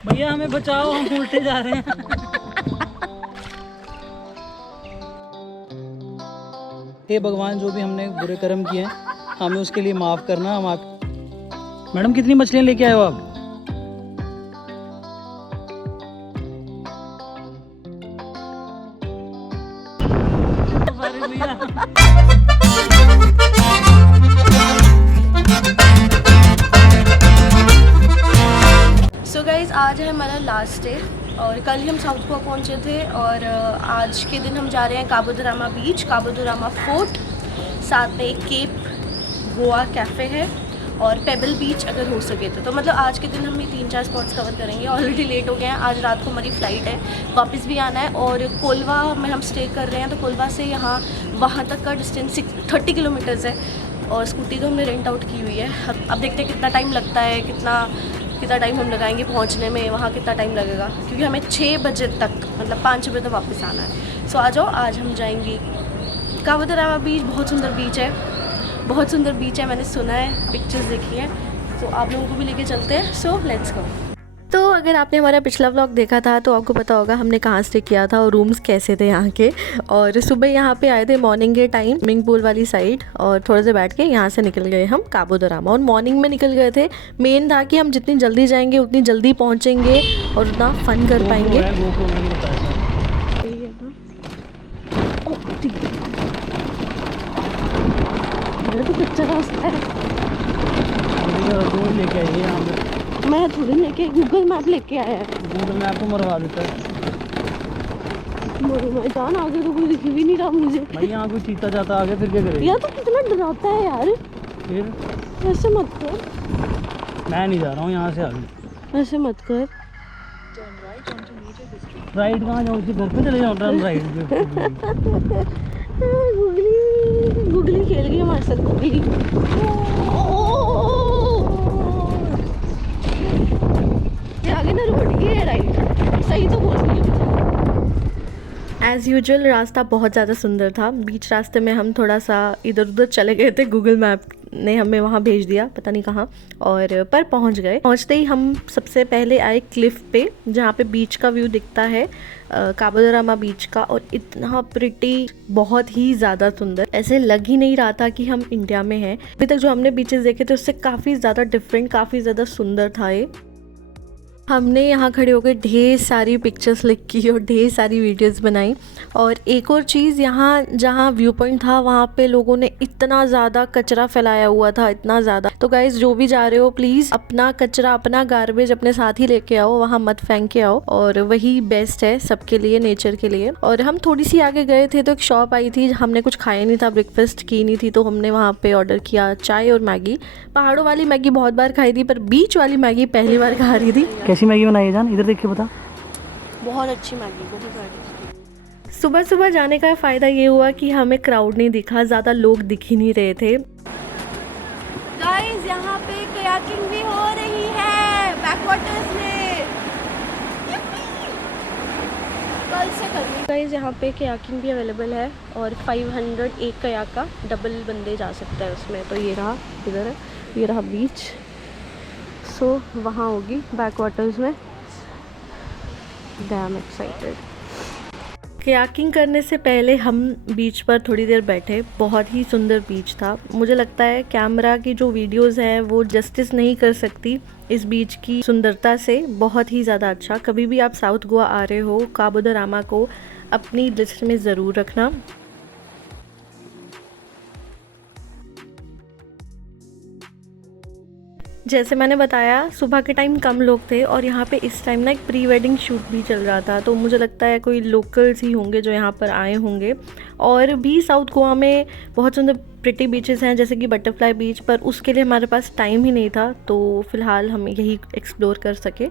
भैया हमें बचाओ, हम उल्टे जा रहे हैं। हे भगवान, जो भी हमने बुरे कर्म किए हैं हमें उसके लिए माफ़ करना। हम आप मैडम कितनी मछलियाँ लेके आए हो आप? सो गाइज़, आज है हमारा लास्ट डे और कल ही हम साउथ गोवा पहुंचे थे और आज के दिन हम जा रहे हैं काबो the Rama beach, Cabo the Rama fort, साथ में एक केप गोवा कैफ़े है और पेबल बीच अगर हो सके तो मतलब आज के दिन हम ये 3-4 स्पॉट्स कवर करेंगे। ऑलरेडी लेट हो गए हैं, आज रात को हमारी फ़्लाइट है, वापस भी आना है और कोलवा में हम स्टे कर रहे हैं। तो कोलवा से यहाँ वहाँ तक का डिस्टेंस 30 किलोमीटर्स है और स्कूटी तो हमने रेंट आउट की हुई है। अब देखते हैं कितना टाइम लगता है, कितना टाइम हम लगाएंगे पहुंचने में, वहाँ कितना टाइम लगेगा, क्योंकि हमें 6 बजे तक मतलब 5 बजे तक वापस आना है। सो आ जाओ, आज हम जाएंगे काबो द रामा बीच। बहुत सुंदर बीच है, बहुत सुंदर बीच है, मैंने सुना है, पिक्चर्स देखी है। सो आप लोगों को भी लेके चलते हैं। So let's go. तो अगर आपने हमारा पिछला व्लॉग देखा था तो आपको पता होगा हमने कहाँ स्टे किया था और रूम्स कैसे थे यहाँ के। और सुबह यहाँ पे आए थे मॉर्निंग के टाइम, स्विमिंग पूल वाली साइड, और थोड़े से बैठ के यहाँ से निकल गए हम काबो द रामा। और मॉर्निंग में निकल गए थे, मेन था कि हम जितनी जल्दी जाएंगे उतनी जल्दी पहुँचेंगे और उतना फन कर पाएंगे। तो कच्चा रास्ता है, लेके आइए यहाँ पे। मैं थोड़ी लेके, गूगल मैप लेके आया है। गूगल मैप को मरवा देता है। मैदान आगे तो कोई दिख भी नहीं रहा मुझे। भाई यहाँ कोई चीता जाता आगे, फिर क्या करेगा? यार तो कितना डराता है यार। फिर ऐसे मत कर, मैं नहीं जा रहा हूँ यहाँ से आगे। ऐसे मत कर। राइड कहाँ जाऊँ? घर पे चले जाऊँ राइड पे। गुगली खेल गई हमारे साथ, गुगली। आगे ना रुक गई है राइड, सही तो बोल रही है। एज़ यूजुअल रास्ता बहुत ज़्यादा सुंदर था। बीच रास्ते में हम थोड़ा सा इधर उधर चले गए थे, गूगल मैप ने हमें वहाँ भेज दिया पता नहीं कहाँ, और पर पहुँच गए। पहुँचते ही हम सबसे पहले आए क्लिफ पे, जहाँ पे बीच का व्यू दिखता है काबो द रामा बीच का, और इतना प्रिटी, बहुत ही ज़्यादा सुंदर। ऐसे लग ही नहीं रहा था कि हम इंडिया में हैं। अभी तक जो हमने बीचेस देखे थे उससे काफ़ी ज़्यादा डिफरेंट, काफ़ी ज़्यादा सुंदर था ये। हमने यहाँ खड़े होकर ढेर सारी पिक्चर्स क्लिक की और ढेर सारी वीडियोस बनाई। और एक और चीज़, यहाँ जहाँ व्यू पॉइंट था वहाँ पे लोगों ने इतना ज़्यादा कचरा फैलाया हुआ था, इतना ज़्यादा। तो गाइज, जो भी जा रहे हो प्लीज़ अपना कचरा, अपना गार्बेज अपने साथ ही लेके आओ, वहाँ मत फेंक के आओ, और वही बेस्ट है सबके लिए, नेचर के लिए। और हम थोड़ी सी आगे गए थे तो एक शॉप आई थी, हमने कुछ खाया नहीं था, ब्रेकफास्ट की नहीं थी, तो हमने वहाँ पे ऑर्डर किया चाय और मैगी। पहाड़ों वाली मैगी बहुत बार खाई थी, पर बीच वाली मैगी पहली बार खा रही थी। कैसी मैगी बनाई है जान? इधर देख के बता। बहुत अच्छी मैगी, बहुत सारी। सुबह सुबह जाने का फ़ायदा ये हुआ कि हमें क्राउड नहीं दिखा, ज़्यादा लोग दिख ही नहीं रहे थे। गाइस, यहाँ पे कयाकिंग भी हो रही है बैकवाटर्स में, कल से करनी। गाइस, यहाँ पे कयाकिंग भी अवेलेबल है और 500 एक कयाक का, डबल बंदे जा सकते हैं उसमें। तो ये रहा, इधर है, ये रहा बीच। सो वहाँ होगी बैकवाटर्स में। Damn excited। कयाकिंग करने से पहले हम बीच पर थोड़ी देर बैठे, बहुत ही सुंदर बीच था। मुझे लगता है कैमरा की जो वीडियोस हैं वो जस्टिस नहीं कर सकती इस बीच की सुंदरता से। बहुत ही ज़्यादा अच्छा। कभी भी आप साउथ गोवा आ रहे हो, काबो द रामा को अपनी लिस्ट में ज़रूर रखना। जैसे मैंने बताया, सुबह के टाइम कम लोग थे और यहाँ पे इस टाइम ना एक प्री वेडिंग शूट भी चल रहा था, तो मुझे लगता है कोई लोकल्स ही होंगे जो यहाँ पर आए होंगे। और भी साउथ गोवा में बहुत सुंदर प्रिटी बीचेस हैं, जैसे कि बटरफ्लाई बीच, पर उसके लिए हमारे पास टाइम ही नहीं था, तो फिलहाल हम यही एक्सप्लोर कर सके।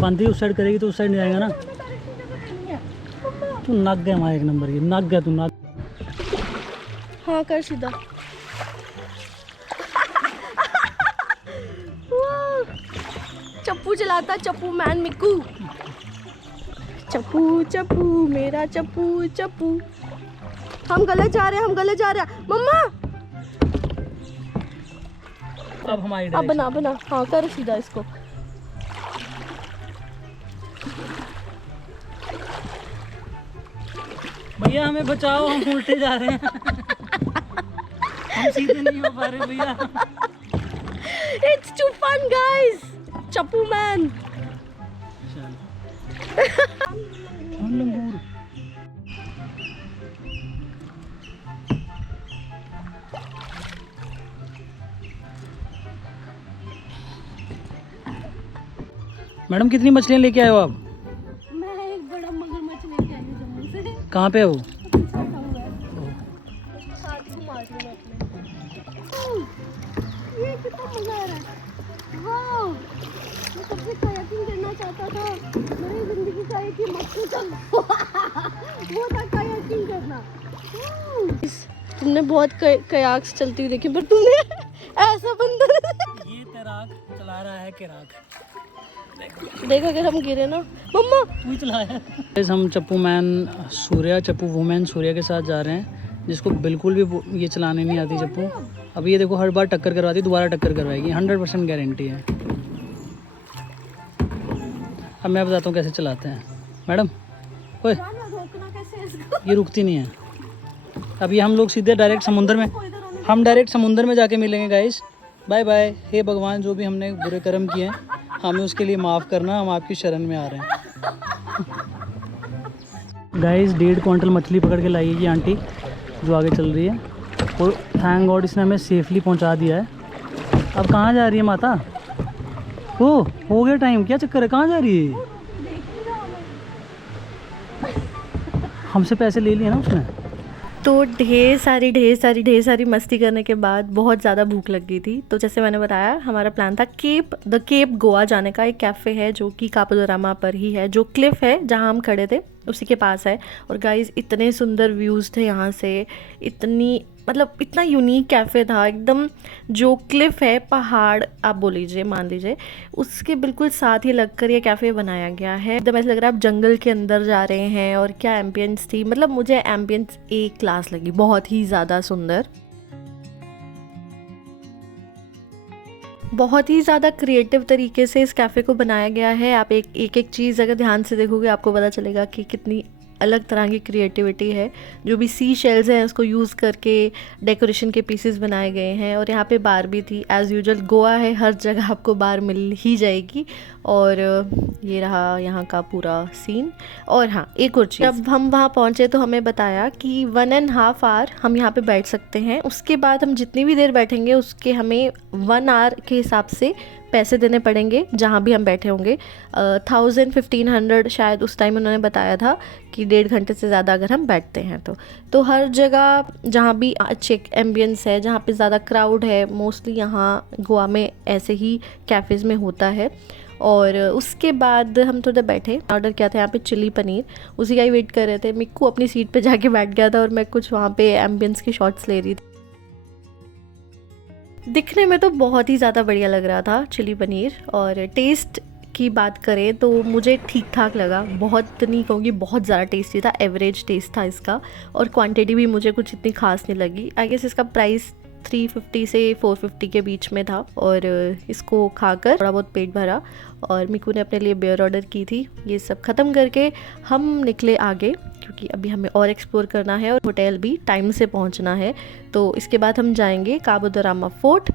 बंदी उस साइड करेगी तो उस साइड नहीं आएगा ना। तू नग गया हमारा एक नंबर, ये नग गया तू, नग। हाँ कर सीधा। चप्पू चलाता, चप्पू मैन मिक्कू। चप्पू चप्पू मेरा चप्पू चप्पू। हम गलत जा रहे हैं, हम गलत जा रहे हैं मम्मा। अब हमारी अब बना बना, हाँ कर सीधा इसको। भैया हमें बचाओ, हम उल्टे जा रहे हैं। हम सीधे नहीं हो पा रहे भैया। It's too fun guys, चप्पू मैन। मैडम कितनी मछलियाँ लेके आए हो आप? मैं एक बड़ा मगरमच्छ लेके आई हूँ जम्मू से। कहाँ पे है वो? हाथ घुमा रही हूँ मैं अपने। ये कितना मजा आ रहा है, वाह। मैं कब से कायाकिंग करना चाहता था, मेरी जिंदगी का एक ही मकसद वो था कायाकिंग करना। तुमने बहुत कयाक्स चलती हुई देखी, पर तुमने ऐसा बंदर ये तैराक चला रहा है किराक। देखो अगर हम गिरे ना मम्मा। तू ही चलाया। हम चप्पू मैन सूर्या, चप्पू वुमेन सूर्या के साथ जा रहे हैं, जिसको बिल्कुल भी ये चलाने नहीं आती चप्पू। अब ये देखो हर बार टक्कर करवाती, दोबारा टक्कर करवाएगी, 100% गारंटी है। अब मैं बताता हूँ कैसे चलाते हैं। मैडम ओए, ये रुकती नहीं है। अब ये हम लोग सीधे डायरेक्ट समुंदर में, हम डायरेक्ट समुंदर में जाके मिलेंगे गाइस। Bye bye. हे भगवान, जो भी हमने बुरे कर्म किए हैं हमें उसके लिए माफ़ करना, हम आपकी शरण में आ रहे हैं। गाइस 1.5 क्विंटल मछली पकड़ के लाई है ये आंटी, जो आगे चल रही है, और थैंक गॉड इसने हमें सेफली पहुंचा दिया है। अब कहाँ जा रही है माता? ओ हो गया टाइम, क्या चक्कर है, कहाँ जा रही है? हमसे पैसे ले लिए ना उसने। तो ढेर सारी मस्ती करने के बाद बहुत ज़्यादा भूख लग गई थी। तो जैसे मैंने बताया, हमारा प्लान था द केप गोवा जाने का। एक कैफ़े है जो कि कापोदरामा पर ही है, जो क्लिफ है जहाँ हम खड़े थे उसी के पास है। और गाइस इतने सुंदर व्यूज़ थे यहाँ से, इतना यूनिक कैफ़े था एकदम। जो क्लिफ है, पहाड़ आप बोल लीजिए, मान लीजिए, उसके बिल्कुल साथ ही लगकर ये कैफ़े बनाया गया है। एकदम ऐसा लग रहा है आप जंगल के अंदर जा रहे हैं। और क्या एम्बियंस थी, मुझे एम्बियंस एक क्लास लगी, बहुत ही ज़्यादा सुंदर, बहुत ही ज़्यादा क्रिएटिव तरीके से इस कैफ़े को बनाया गया है। आप एक चीज़ अगर ध्यान से देखोगे आपको पता चलेगा कि कितनी अलग तरह की क्रिएटिविटी है। जो भी सी शेल्स हैं उसको यूज़ करके डेकोरेशन के पीसेस बनाए गए हैं। और यहाँ पे बार भी थी, एज़ यूजुअल गोवा है, हर जगह आपको बार मिल ही जाएगी। और ये रहा यहाँ का पूरा सीन। और हाँ, एक और चीज़, जब हम वहाँ पहुँचे तो हमें बताया कि 1.5 आवर हम यहाँ पे बैठ सकते हैं। उसके बाद हम जितनी भी देर बैठेंगे उसके हमें 1 आवर के हिसाब से पैसे देने पड़ेंगे, जहाँ भी हम बैठे होंगे। 1500 शायद उस टाइम उन्होंने बताया था कि 1.5 घंटे से ज़्यादा अगर हम बैठते हैं तो हर जगह जहाँ भी अच्छे एम्बियंस है, जहाँ पे ज़्यादा क्राउड है, मोस्टली यहाँ गोवा में ऐसे ही कैफ़ेज़ में होता है। और उसके बाद हम थोड़ा बैठे, ऑर्डर किया था यहाँ पे चिली पनीर, उसी का ही वेट कर रहे थे। मिक्कू अपनी सीट पे जाके बैठ गया था और मैं कुछ वहाँ पे एम्बियंस की शॉट्स ले रही थी। दिखने में तो बहुत ही ज़्यादा बढ़िया लग रहा था चिली पनीर। और टेस्ट की बात करें तो मुझे ठीक ठाक लगा, बहुत नहीं कहूँगी बहुत ज़्यादा टेस्टी था, एवरेज टेस्ट था इसका। और क्वांटिटी भी मुझे कुछ इतनी खास नहीं लगी। आई गेस इसका प्राइस 350 से 450 के बीच में था। और इसको खाकर थोड़ा बहुत पेट भरा। और मिकू ने अपने लिए बियर ऑर्डर की थी। ये सब ख़त्म करके हम निकले आगे, क्योंकि अभी हमें और एक्सप्लोर करना है और होटल भी टाइम से पहुंचना है। तो इसके बाद हम जाएंगे काबोदरामा फोर्ट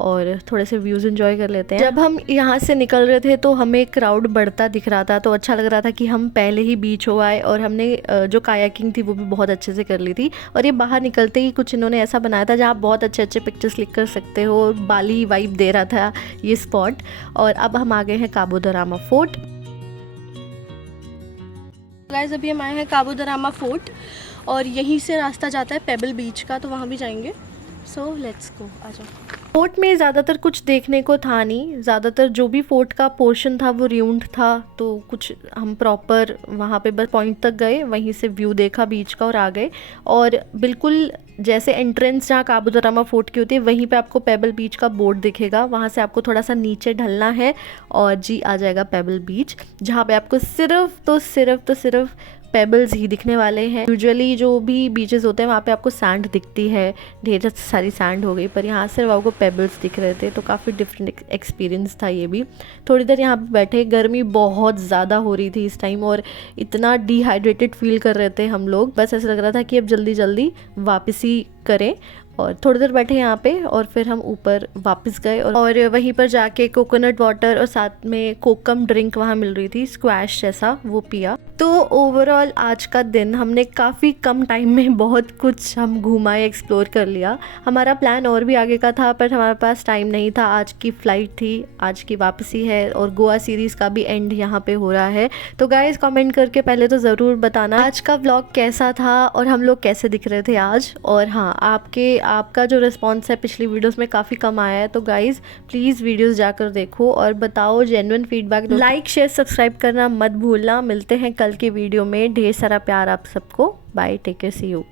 और थोड़े से व्यूज़ एंजॉय कर लेते हैं। जब हम यहाँ से निकल रहे थे तो हमें क्राउड बढ़ता दिख रहा था, तो अच्छा लग रहा था कि हम पहले ही बीच हो आए। और हमने जो कायाकिंग थी वो भी बहुत अच्छे से कर ली थी। और ये बाहर निकलते ही कुछ इन्होंने ऐसा बनाया था जहाँ आप बहुत अच्छे अच्छे पिक्चर्स क्लिक कर सकते हो। बाली वाइब दे रहा था ये स्पॉट। और अब हम आ गए हैं काबोदरामा फोर्ट। गाइस अभी हम आए हैं काबोदरामा फोर्ट और यहीं से रास्ता जाता है पेबल बीच का, तो वहाँ भी जाएंगे। सो लेट्स गो, आ जाओ। फोर्ट में ज़्यादातर कुछ देखने को था नहीं, ज़्यादातर जो भी फोर्ट का पोर्शन था वो रूइंड था। तो कुछ हम प्रॉपर वहाँ पे बस पॉइंट तक गए, वहीं से व्यू देखा बीच का और आ गए। और बिल्कुल जैसे एंट्रेंस जहाँ काबोदरामा फोर्ट की होती है वहीं पे आपको पेबल बीच का बोर्ड दिखेगा। वहाँ से आपको थोड़ा सा नीचे ढलना है और जी आ जाएगा पेबल बीच, जहाँ पे आपको सिर्फ पेबल्स ही दिखने वाले हैं। यूजुअली जो भी बीचेस होते हैं वहाँ पे आपको सैंड दिखती है, ढेर सारी सैंड हो गई, पर यहाँ सिर्फ आपको पेबल्स दिख रहे थे, तो काफ़ी डिफरेंट एक्सपीरियंस था ये भी। थोड़ी देर यहाँ पे बैठे, गर्मी बहुत ज़्यादा हो रही थी इस टाइम और इतना डिहाइड्रेटेड फील कर रहे थे हम लोग, बस ऐसा लग रहा था कि अब जल्दी जल्दी वापसी करें। और थोड़ी देर बैठे यहाँ पे और फिर हम ऊपर वापस गए और वहीं पर जाके कोकोनट वाटर और साथ में कोकम ड्रिंक वहाँ मिल रही थी, स्क्वैश जैसा, वो पिया। तो ओवरऑल आज का दिन हमने काफ़ी कम टाइम में बहुत कुछ हम घूमा, एक्सप्लोर कर लिया। हमारा प्लान और भी आगे का था पर हमारे पास टाइम नहीं था, आज की फ़्लाइट थी, आज की वापसी है और गोवा सीरीज़ का भी एंड यहाँ पे हो रहा है। तो गाइस कमेंट करके पहले तो ज़रूर बताना आज का व्लॉग कैसा था और हम लोग कैसे दिख रहे थे आज। और हाँ, आपका जो रिस्पॉन्स है पिछली वीडियोस में काफ़ी कम आया है, तो गाइज़ प्लीज़ वीडियोस जाकर देखो और बताओ genuine feedback. Like share subscribe करना मत भूलना। मिलते हैं कल की वीडियो में, ढेर सारा प्यार आप सबको। Bye, take care, see you.